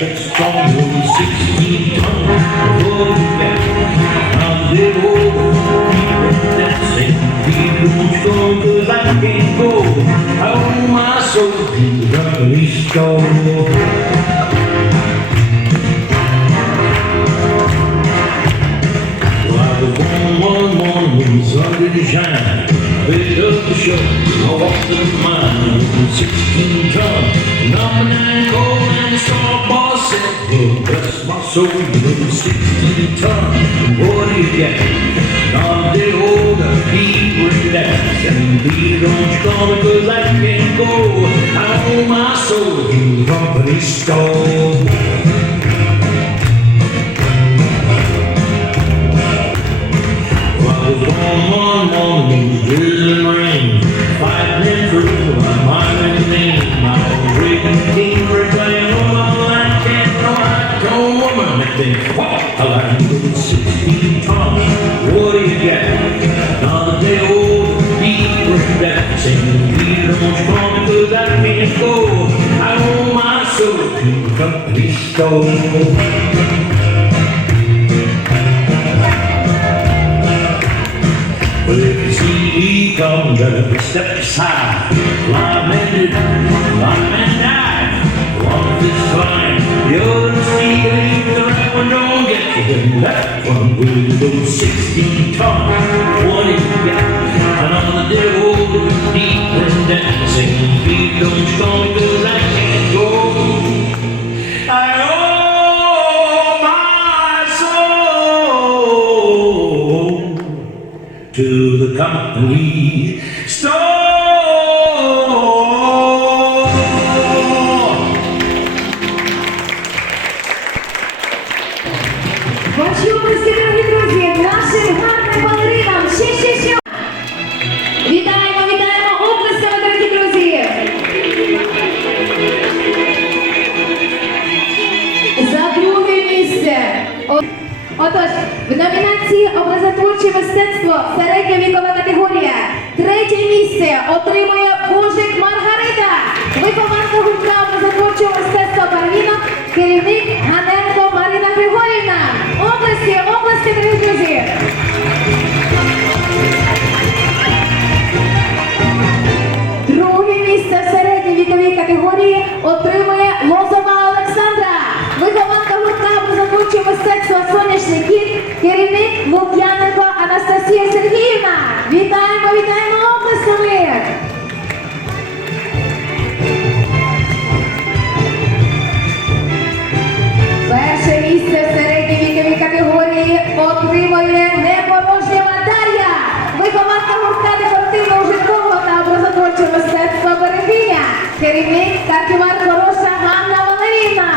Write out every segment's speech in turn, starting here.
just on the 16 ton Volkswagen. Now they all keep dancing, people strong I can't go. I my soul to the bless my soul, you know, sixteen ton. What do you get? Not day older, people relax and beat on you coming cause I can't go. I owe my soul the company store. They like little sixteen tons. What do you get? Another day old, people dancing. Please don't you call me 'cause I can't go. I owe my soul to the company store. Well, if you see me come, better step aside. Live it, live and die. One is fine, the Then that one will go sixteen ton. What if you got another day older, deep and dancing? Please don't you call me 'cause I can't go. I owe my soul to the company Нашим гарним балеринам. Ще, ще, ще. Вітаємо, вітаємо обласками, дорогі друзі. За друге місце. Отож, в номінації образотворче мистецтво середня вікова категорія. Третє місце отримує Бужик Маргарита. Вихованка гуртка образотворчого мистецтва керівник Карпівар Хороша Ганна Валерівна.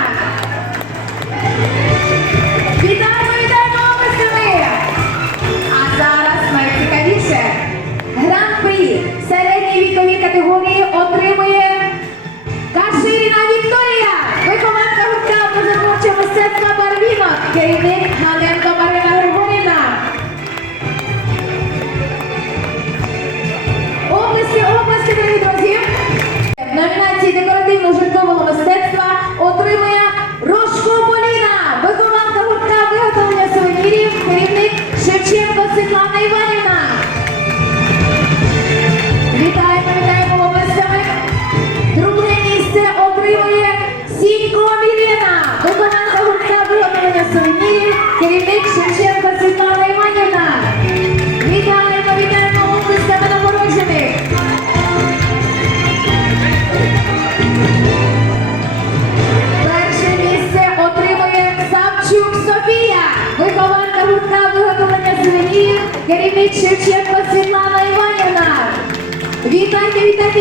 Вітаємо, вітаємо обласками! А зараз найцікавіше. Гран-при середньої віковій категорії отримує Каширіна Вікторія, вихованка гуртка позатворчого мистецтва Барвінок, керівник Ганенко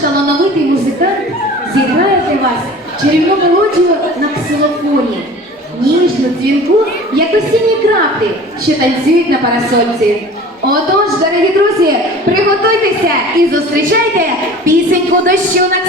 талановитий музикант зіграє для вас чарівну мелодію на ксилофоні. Ніжну дзвінку, як осінні краплі, що танцюють на парасольці. Отож, дорогі друзі, приготуйтеся і зустрічайте пісеньку дощу на.